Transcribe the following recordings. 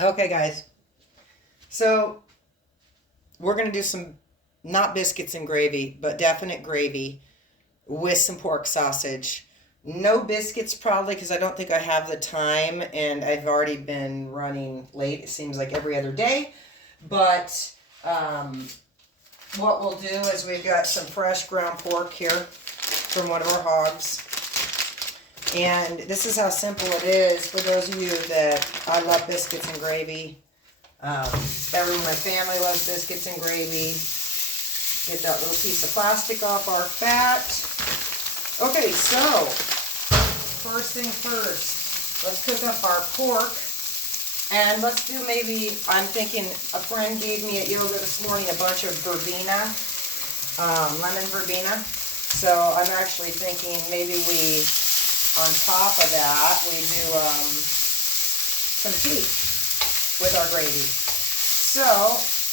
Okay, guys. So we're going to do some, not biscuits and gravy, but definite gravy with some pork sausage. No biscuits, probably, because I don't think I have the time, and I've already been running late. It seems like every other day. But what we'll do is we've got some fresh ground pork here from one of our hogs. And this is how simple it is for those of you that I love biscuits and gravy. Everyone in my family loves biscuits and gravy. Get that little piece of plastic off our fat. Okay, so first thing first, let's cook up our pork. And let's do maybe, I'm thinking, a friend gave me at yoga this morning a bunch of verbena, lemon verbena. So I'm actually thinking maybe we, on top of that, we do some tea with our gravy. So,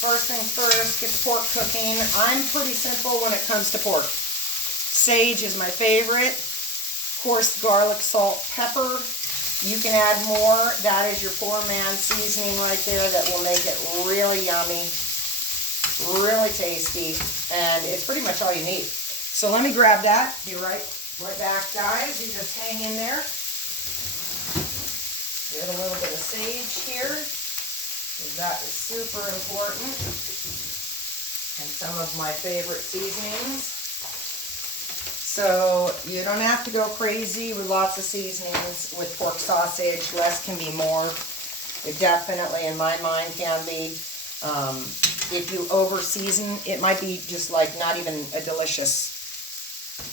first thing first, get the pork cooking. I'm pretty simple when it comes to pork. Sage is my favorite. Of course, garlic, salt, pepper. You can add more. That is your poor man's seasoning right there that will make it really yummy, really tasty, and it's pretty much all you need. So let me grab that. Be right back, guys. You just hang in there. Get a little bit of sage here, because that is super important. And some of my favorite seasonings. So you don't have to go crazy with lots of seasonings with pork sausage. Less can be more. It definitely, in my mind, can be. If you over season, it might be just like not even a delicious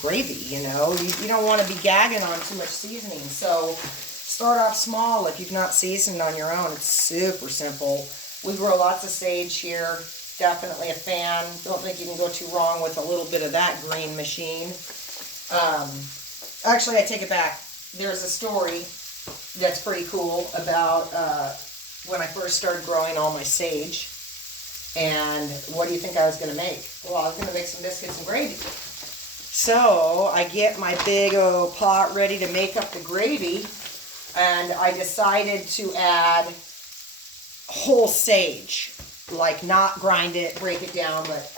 gravy, you know. You don't want to be gagging on too much seasoning. So start off small if you've not seasoned on your own. It's super simple. We grow lots of sage here. Definitely a fan. Don't think you can go too wrong with a little bit of that green machine. Actually, I take it back. There's a story that's pretty cool about when I first started growing all my sage. And what do you think I was going to make? Well, I was going to make some biscuits and gravy. So I get my big old pot ready to make up the gravy. And I decided to add whole sage. Like not grind it, break it down, but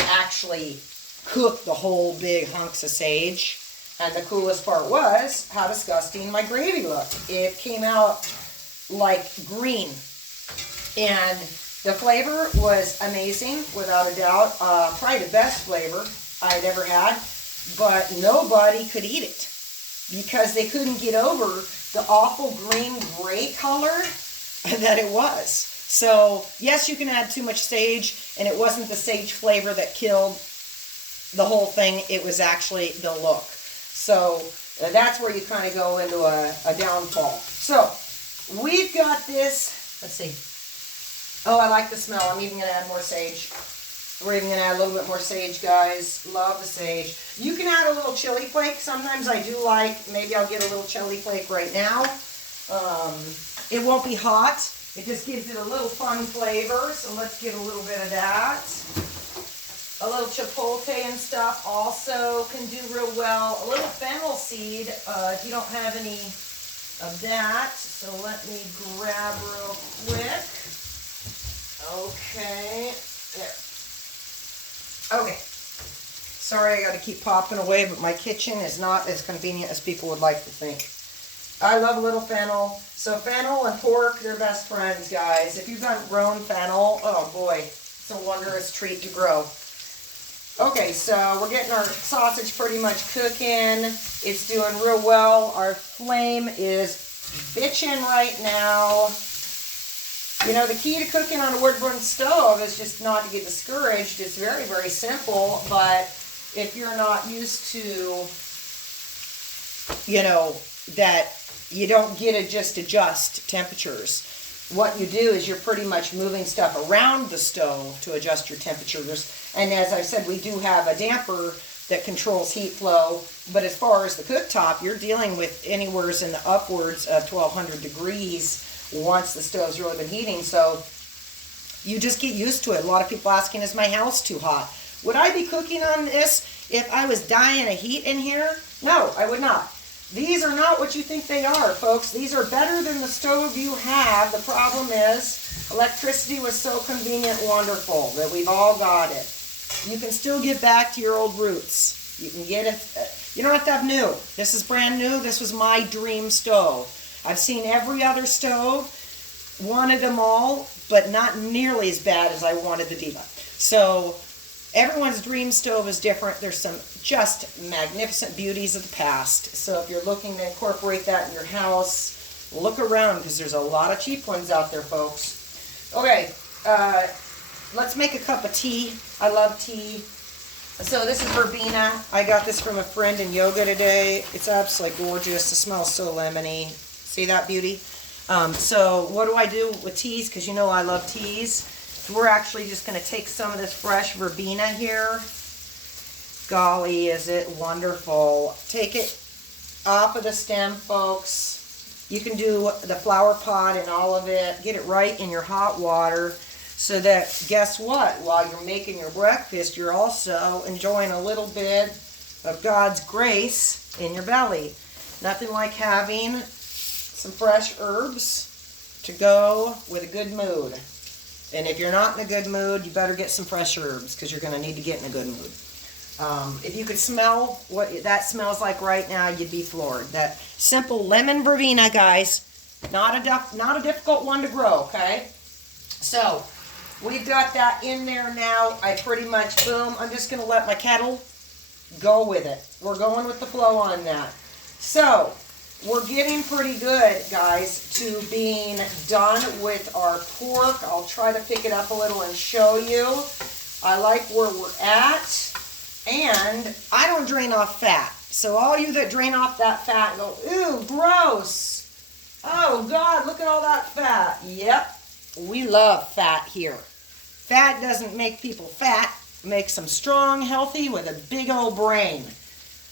actually cook the whole big hunks of sage. And the coolest part was how disgusting my gravy looked. It came out like green. And the flavor was amazing, without a doubt. Probably the best flavor I'd ever had. But nobody could eat it because they couldn't get over the awful green-gray color that it was. So, yes, you can add too much sage, and it wasn't the sage flavor that killed the whole thing. It was actually the look. So, that's where you kind of go into a downfall. So, we've got this. Let's see. Oh, I like the smell. I'm even going to add more sage. We're even going to add a little bit more sage, guys. Love the sage. You can add a little chili flake. Sometimes I do like, maybe I'll get a little chili flake right now. It won't be hot. It just gives it a little fun flavor, so let's get a little bit of that. A little chipotle and stuff also can do real well. A little fennel seed, if you don't have any of that. So let me grab real quick. Okay, there. Okay. Sorry, I got to keep popping away, but my kitchen is not as convenient as people would like to think. I love a little fennel. So fennel and pork, they're best friends, guys. If you've got grown fennel, oh boy, it's a wondrous treat to grow. Okay, so we're getting our sausage pretty much cooking. It's doing real well. Our flame is bitching right now. You know, the key to cooking on a wood-burning stove is just not to get discouraged. It's very, very simple, but if you're not used to, you know, that you don't get to just adjust temperatures. What you do is you're pretty much moving stuff around the stove to adjust your temperatures. And as I said, we do have a damper that controls heat flow. But as far as the cooktop, you're dealing with anywhere in the upwards of 1,200 degrees once the stove's really been heating. So you just get used to it. A lot of people asking, is my house too hot? Would I be cooking on this if I was dying of heat in here? No, I would not. These are not what you think they are, folks. These are better than the stove you have. The problem is electricity was so convenient and wonderful that we've all got it. You can still get back to your old roots. You can get it. You don't have to have new. This is brand new. This was my dream stove. I've seen every other stove, wanted them all, but not nearly as bad as I wanted the Diva. So everyone's dream stove is different. There's some just magnificent beauties of the past. So if you're looking to incorporate that in your house, look around because there's a lot of cheap ones out there, folks. Okay, let's make a cup of tea. I love tea. So this is verbena. I got this from a friend in yoga today. It's absolutely gorgeous. It smells so lemony. See that beauty? So what do I do with teas? Because you know I love teas. We're actually just going to take some of this fresh verbena here. Golly, is it wonderful. Take it off of the stem, folks. You can do the flower pot and all of it. Get it right in your hot water so that, guess what? While you're making your breakfast, you're also enjoying a little bit of God's grace in your belly. Nothing like having some fresh herbs to go with a good mood. And if you're not in a good mood, you better get some fresh herbs because you're going to need to get in a good mood. If you could smell what that smells like right now, you'd be floored. That simple lemon verbena, guys, not a difficult one to grow, okay? So we've got that in there now. I pretty much, boom, I'm just going to let my kettle go with it. We're going with the flow on that. So we're getting pretty good, guys, to being done with our pork. I'll try to pick it up a little and show you. I like where we're at. And I don't drain off fat. So all you that drain off that fat go, ooh, gross. Oh, God, look at all that fat. Yep, we love fat here. Fat doesn't make people fat. It makes them strong, healthy, with a big old brain.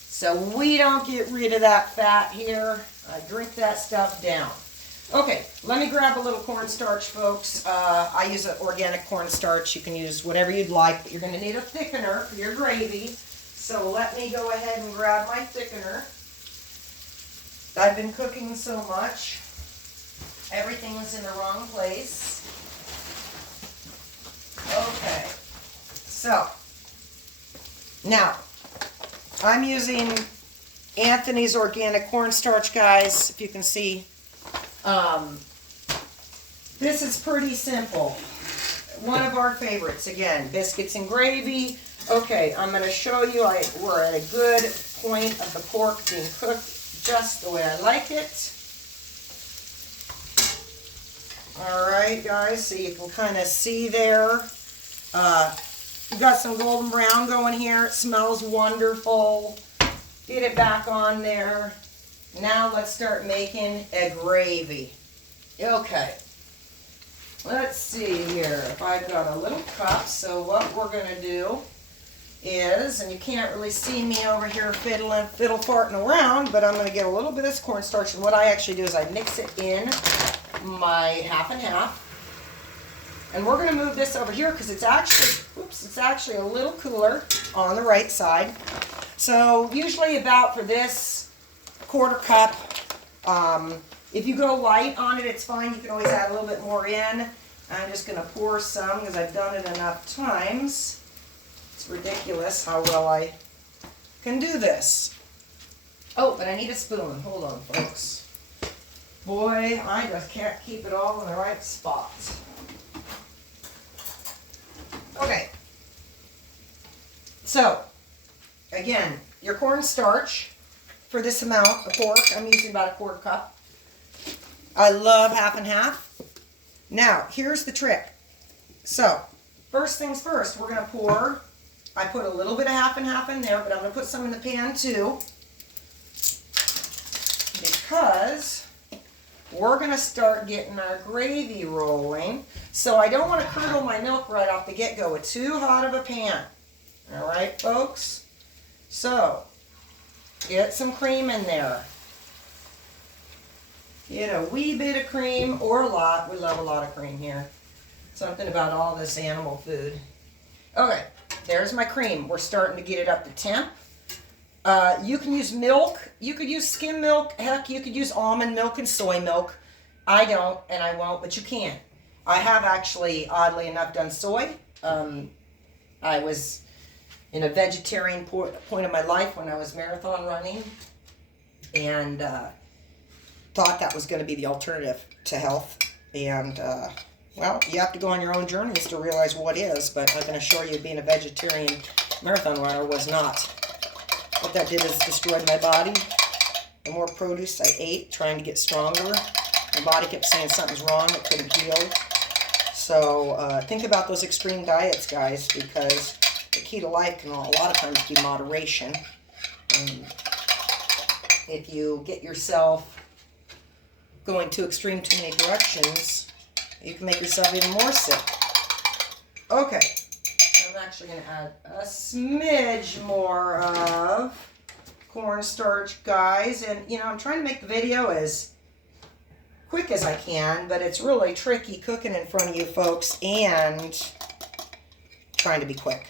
So we don't get rid of that fat here. I drink that stuff down. Okay, let me grab a little cornstarch, folks. I use an organic cornstarch. You can use whatever you'd like, but you're going to need a thickener for your gravy. So let me go ahead and grab my thickener. I've been cooking so much. Everything was in the wrong place. Okay, so now I'm using Anthony's organic cornstarch, guys, if you can see. This is pretty simple. One of our favorites, again, biscuits and gravy. Okay, I'm going to show you, we're at a good point of the pork being cooked just the way I like it. Alright, guys, so you can kind of see there. We've got some golden brown going here. It smells wonderful. Get it back on there. Now let's start making a gravy. Okay. Let's see here. If I've got a little cup, so what we're going to do is, and you can't really see me over here fiddle farting around, but I'm going to get a little bit of this cornstarch, and what I actually do is I mix it in my half and half. And we're going to move this over here because it's actually a little cooler on the right side. So usually about for this quarter cup, if you go light on it, it's fine. You can always add a little bit more in. I'm just going to pour some because I've done it enough times. It's ridiculous how well I can do this. Oh, but I need a spoon. Hold on, folks. Boy, I just can't keep it all in the right spot. Okay. So, again, your cornstarch for this amount of pork, I'm using about a quarter cup. I love half and half. Now, here's the trick. So, first things first, we're going to pour, I put a little bit of half and half in there, but I'm going to put some in the pan too, because we're going to start getting our gravy rolling. So I don't want to curdle my milk right off the get-go with too hot of a pan. All right, folks? So, get some cream in there. Get a wee bit of cream or a lot. We love a lot of cream here. Something about all this animal food. Okay, there's my cream. We're starting to get it up to temp. You can use milk. You could use skim milk. Heck, you could use almond milk and soy milk. I don't, and I won't, but you can. I have actually, oddly enough, done soy. I was in a vegetarian point of my life when I was marathon running, and thought that was going to be the alternative to health. And, well, you have to go on your own journeys to realize what is, but I can assure you being a vegetarian marathon runner was not. What that did is destroyed my body. The more produce I ate, trying to get stronger, my body kept saying something's wrong, it couldn't heal. So think about those extreme diets, guys, because the key to life can a lot of times be moderation. If you get yourself going too extreme too many directions, you can make yourself even more sick. Okay, I'm actually going to add a smidge more of cornstarch, guys. And, you know, I'm trying to make the video as quick as I can, but it's really tricky cooking in front of you folks and trying to be quick.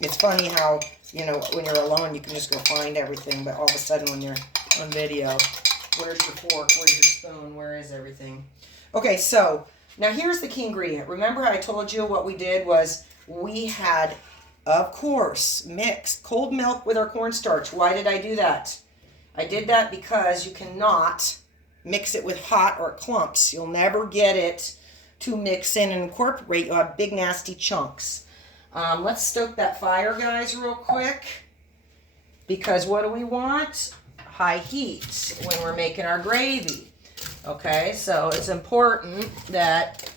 It's funny how, you know, when you're alone, you can just go find everything, but all of a sudden when you're on video, where's your fork, where's your spoon, where is everything? Okay, so now here's the key ingredient. Remember I told you what we did was we had, of course, mixed cold milk with our cornstarch. Why did I do that? I did that because you cannot mix it with hot or clumps. You'll never get it to mix in and incorporate. You'll have big nasty chunks. Let's stoke that fire, guys, real quick. Because what do we want? High heat when we're making our gravy. Okay, so it's important that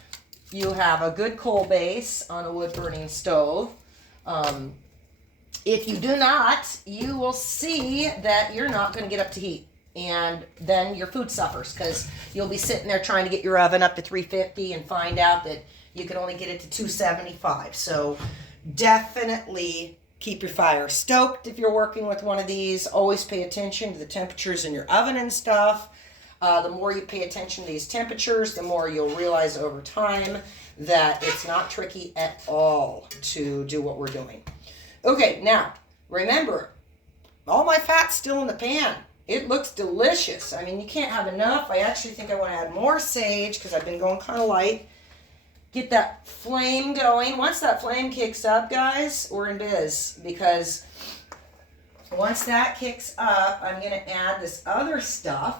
you have a good coal base on a wood-burning stove. If you do not, you will see that you're not going to get up to heat. And then your food suffers because you'll be sitting there trying to get your oven up to 350 and find out that you can only get it to 275. So definitely keep your fire stoked if you're working with one of these. Always pay attention to the temperatures in your oven and stuff. The more you pay attention to these temperatures, the more you'll realize over time that it's not tricky at all to do what we're doing. Okay, now remember, all my fat's still in the pan. It looks delicious. I mean, you can't have enough. I actually think I want to add more sage because I've been going kind of light. Get that flame going. Once that flame kicks up, guys, we're in biz. Because once that kicks up, I'm going to add this other stuff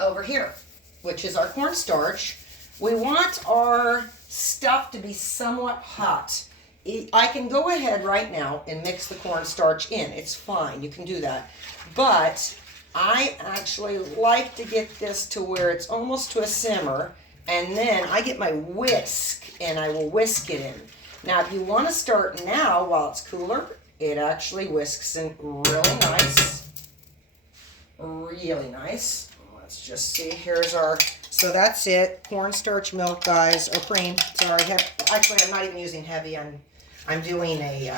over here, which is our cornstarch. We want our stuff to be somewhat hot. I can go ahead right now and mix the cornstarch in. It's fine. You can do that. But I actually like to get this to where it's almost to a simmer. And then I get my whisk and I will whisk it in. Now, if you want to start now while it's cooler, it actually whisks in really nice. Really nice. Let's just see. Here's our... So that's it. Cornstarch milk, guys. Or cream. Sorry. Actually, I'm not even using heavy. I'm doing a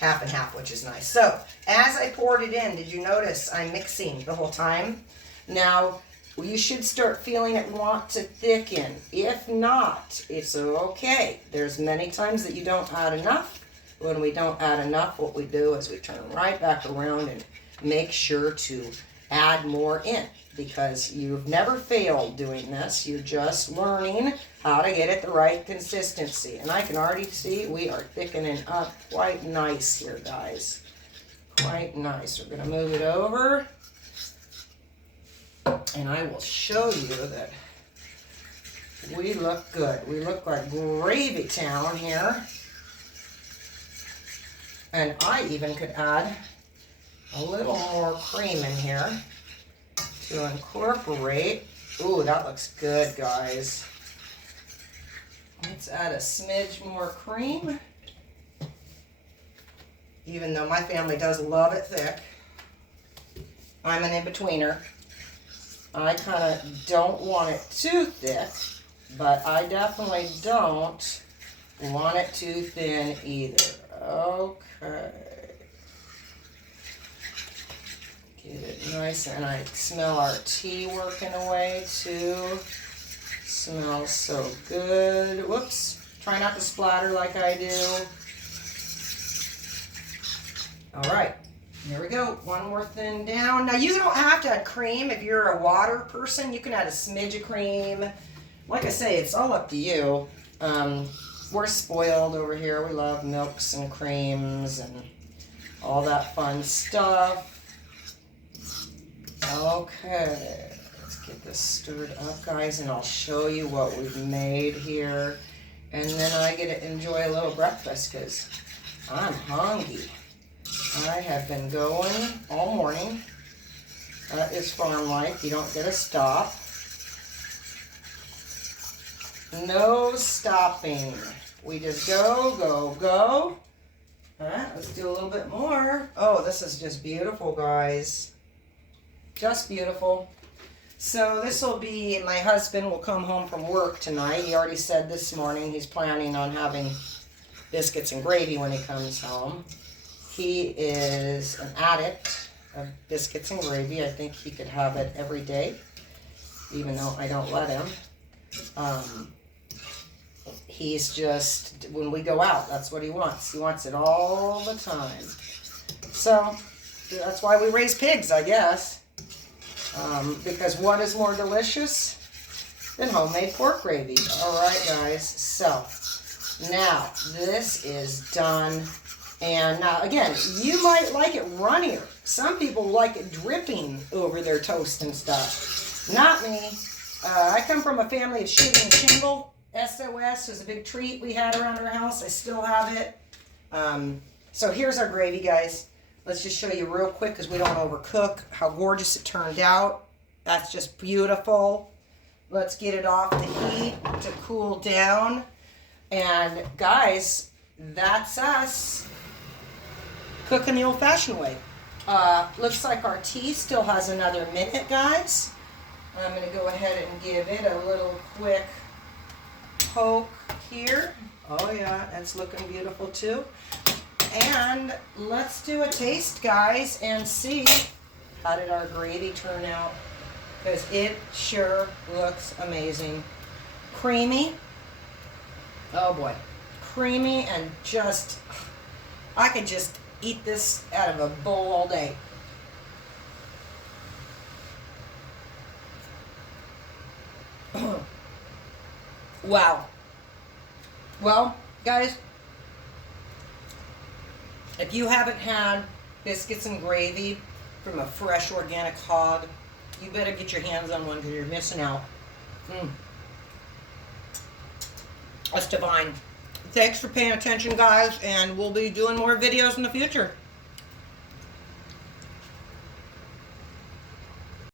half and half, which is nice. So, as I poured it in, did you notice I'm mixing the whole time? Now, you should start feeling it want to thicken. If not, it's okay. There's many times that you don't add enough. When we don't add enough, what we do is we turn right back around and make sure to add more in. Because you've never failed doing this. You're just learning how to get it the right consistency. And I can already see we are thickening up quite nice here, guys. Quite nice. We're going to move it over. And I will show you that we look good. We look like gravy town here. And I even could add a little more cream in here to incorporate. Ooh, that looks good, guys. Let's add a smidge more cream. Even though my family does love it thick, I'm an in-betweener. I kind of don't want it too thick, but I definitely don't want it too thin either. Okay. Get it nice, and I smell our tea working away too. Smells so good. Whoops. Try not to splatter like I do. All right, there we go. One more thing down. Now you don't have to add cream if you're a water person. You can add a smidge of cream. Like I say, it's all up to you. We're spoiled over here. We love milks and creams and all that fun stuff. Okay, let's get this stirred up, guys, and I'll show you what we've made here. And then I get to enjoy a little breakfast because I'm hungry. I have been going all morning. That is farm life. You don't get to stop. No stopping. We just go, go, go. All right, let's do a little bit more. Oh, this is just beautiful, guys. Just beautiful. So this will be, my husband will come home from work tonight. He already said this morning he's planning on having biscuits and gravy when he comes home. He is an addict of biscuits and gravy. I think he could have it every day, even though I don't let him. He's just, when we go out, that's what he wants. He wants it all the time. So that's why we raise pigs, I guess. Because what is more delicious than homemade pork gravy? All right, guys. So now this is done. And now, again, you might like it runnier. Some people like it dripping over their toast and stuff. Not me. I come from a family of shooting and shingle. SOS was a big treat we had around our house. I still have it. So here's our gravy, guys. Let's just show you real quick because we don't overcook how gorgeous it turned out. That's just beautiful. Let's get it off the heat to cool down. And guys, that's us cooking the old-fashioned way. Looks like our tea still has another minute, guys. I'm going to go ahead and give it a little quick poke here. Oh yeah, that's looking beautiful too. And let's do a taste, guys, and see how did our gravy turn out, because it sure looks amazing. Creamy. Oh boy. Creamy and just, I could just eat this out of a bowl all day. Wow. Well, guys, if you haven't had biscuits and gravy from a fresh organic hog, you better get your hands on one because you're missing out. That's divine. Thanks for paying attention, guys, and we'll be doing more videos in the future.